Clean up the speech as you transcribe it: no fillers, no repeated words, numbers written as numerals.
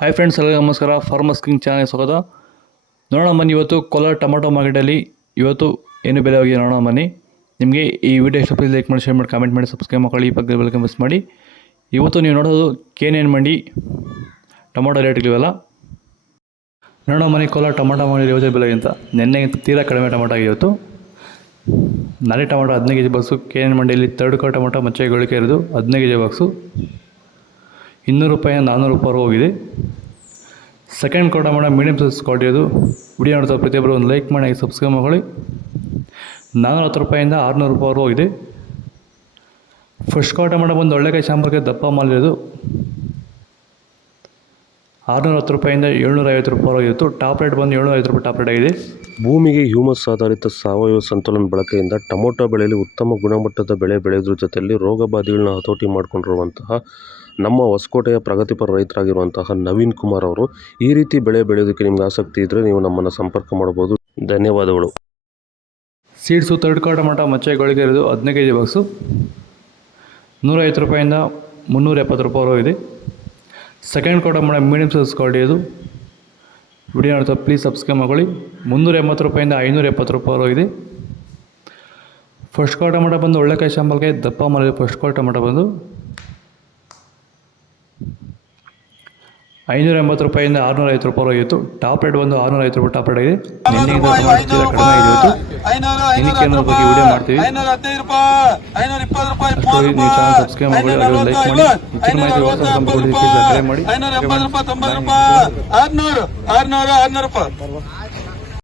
Hi friends, ಎಲ್ಲರಿಗೂ ನಮಸ್ಕಾರ. Farmers king channel ಸ್ವಾಗತ. ನೋಡೋಣ ಬನ್ನಿ, ಇವತ್ತು ಕೋಲಾರ ಟೊಮಾಟೊ ಮಾರ್ಕೆಟಲ್ಲಿ ಇವತ್ತು ಏನು ಬೆಲೆ ಹೋಗಿದೆ ನೋಡೋಣ ಬನ್ನಿ. ನಿಮಗೆ ಈ ವಿಡಿಯೋ ಇಷ್ಟ ಪ್ಲೀಸ್ ಲೈಕ್ ಮಾಡಿ, ಶೇರ್ ಮಾಡಿ, ಕಾಮೆಂಟ್ ಮಾಡಿ, ಸಬ್ಸ್ಕ್ರೈಬ್ ಮಾಡಿ, ಈ ಪಕ್ಕದ ಬೆಲ್ ಮಿಸ್ ಮಾಡಿ. ಇವತ್ತು ನೀವು ನೋಡೋದು KNN ಮಂಡಿ ಟೊಮಾಟೊ ರೇಟ್ಗಳಿವೆಲ್ಲ ನೋಡೋಣ ಬನ್ನಿ. ಕೋಲಾರ ಟೊಮಾಟೊ ಮಂಡಿ ಇವತ್ತು ಬೆಲೆ ಅಂತ ನೆನ್ನೆಗಿಂತ ತೀರಾ ಕಡಿಮೆ ಟೊಮಾಟೊ ಆಗಿ ಇವತ್ತು. ನಾಳೆ ಟೊಮಾಟೊ 15 kg ಬಾಕ್ಸು. KNN ಮಂಡಿಯಲ್ಲಿ ತರ್ಡ್ ಕೋ ಟೊಮಾಟೊ ಮಚ್ಚೆ ಗಳಿಕೆ ಇರೋದು 15 kg ಬಾಕ್ಸು 200 ರೂಪಾಯಿಂದ 400 ರೂಪಾಯಿ ಹೋಗಿದೆ. ಸೆಕೆಂಡ್ ಕೋ ಟೊಮಾಟೊ ಮೀಡಿಯಮ್ ಸೈಜ್ ಕ್ವಾಲಿಟಿ ಅದು. ವಿಡಿಯೋ ನೋಡ್ತಾ ಪ್ರತಿಯೊಬ್ಬರು ಒಂದು ಲೈಕ್ ಮಾಡಿ, ಸಬ್ಸ್ಕ್ರೈಬ್ ಮಾಡಿ. 410 ರೂಪಾಯಿಂದ 600 ರೂಪಾಯಿ ಹೋಗಿದೆ. ಫಸ್ಟ್ ಕೋ ಟೊಮಾಟೊ ಬಂದು ಒಳ್ಳೆಕಾಯಿ ಶಾಂಪಲ್ಗೆ ದಪ್ಪ ಮಾಲ್ ಇರೋದು 610 ರೂಪಾಯಿಂದ 750 ರೂಪಾಯಿ ಹೋಗಿತ್ತು. ಟಾಪ್ ರೇಟ್ ಬಂದು 750 ರೂಪಾಯಿ ಟಾಪ್ ರೇಟ್ ಆಗಿದೆ. ಭೂಮಿಗೆ ಹ್ಯೂಮಸ್ ಆಧಾರಿತ ಸಾವಯವ ಸಂತುಲನ ಬಳಕೆಯಿಂದ ಟೊಮೊಟೊ ಬೆಳೆಯಲ್ಲಿ ಉತ್ತಮ ಗುಣಮಟ್ಟದ ಬೆಳೆ ಬೆಳೆಯೋದ್ರ ಜೊತೆಯಲ್ಲಿ ರೋಗ ಬಾಧೆಗಳನ್ನ ಹತೋಟಿ ಮಾಡಿಕೊಂಡಿರುವಂತಹ ನಮ್ಮ ಹೊಸಕೋಟೆಯ ಪ್ರಗತಿಪರ ರೈತರಾಗಿರುವಂತಹ ನವೀನ್ ಕುಮಾರ್ ಅವರು, ಈ ರೀತಿ ಬೆಳೆ ಬೆಳೆಯೋದಕ್ಕೆ ನಿಮ್ಗೆ ಆಸಕ್ತಿ ಇದ್ದರೆ ನೀವು ನಮ್ಮನ್ನು ಸಂಪರ್ಕ ಮಾಡಬಹುದು. ಧನ್ಯವಾದಗಳು. ಸೀಡ್ಸು ತರ್ಡ್ ಕೋ ಟೊಮಾಟೊ ಮಚ್ಚೆ ಗಳಿಕೆ ಇರೋದು 15 kg ಬಾಕ್ಸು 150 ರೂಪಾಯಿಂದ 370 ರೂಪಾಯಿ ಹೋಗಿದೆ. ಸೆಕೆಂಡ್ ಕೋ ಟೊಮಾಟೊ ಮೀಡಿಯಮ್ ಸೈಜ್ ಕ್ವಾಲಿಟಿ ಅದು. ವಿಡಿಯೋ ನೋಡ್ತಾ ಪ್ಲೀಸ್ ಸಬ್ಸ್ಕ್ರೈಬ್ ಮಾಡಿ. 380 ರೂಪಾಯಿಂದ 570 ರೂಪಾಯಿ ಹೋಗಿದೆ. ಫಸ್ಟ್ ಕೋ ಟೊಮಾಟೊ ಬಂದು ಒಳ್ಳೆಕಾಯಿ ಶಾಂಪಲ್ಗೆ ದಪ್ಪ ಮಾಡಿದೆ. ಫಸ್ಟ್ ಕೋ ಟೊಮಾಟೊ ಬಂದು 580 ರೂಪಾಯಿಂದ 650 ರೂಪಾಯಿ ಹೋಗಿತ್ತು. ಟಾಪ್ ರೇಟ್ ಬಂದು 650 ರೂಪಾಯಿ ಟಾಪ್ ರೇಟ್ ಆಗಿದೆ. ನಿನ್ನೆಗಿಂತ ಕಡಿಮೆ ಆಗಿದೆ ಇವತ್ತು. ಇನ್ನಕ್ಕೆ ಏನೋ ಬಗ್ಗೆ ವಿಡಿಯೋ ಮಾಡ್ತೀವಿ. ಅಷ್ಟೊಂದು ನೀವು ಚಾನಲ್ ಸಬ್ಸ್ಕ್ರೈಬ್ ಮಾಡಿ, ಲೈಕ್ ಮಾಡಿ, ಹೆಚ್ಚಿನ ಮಾಹಿತಿ ಕರೆ ಮಾಡಿ. 580 ರೂಪಾಯಿ 90 ರೂಪಾಯಿ 600 ರೂಪಾಯಿ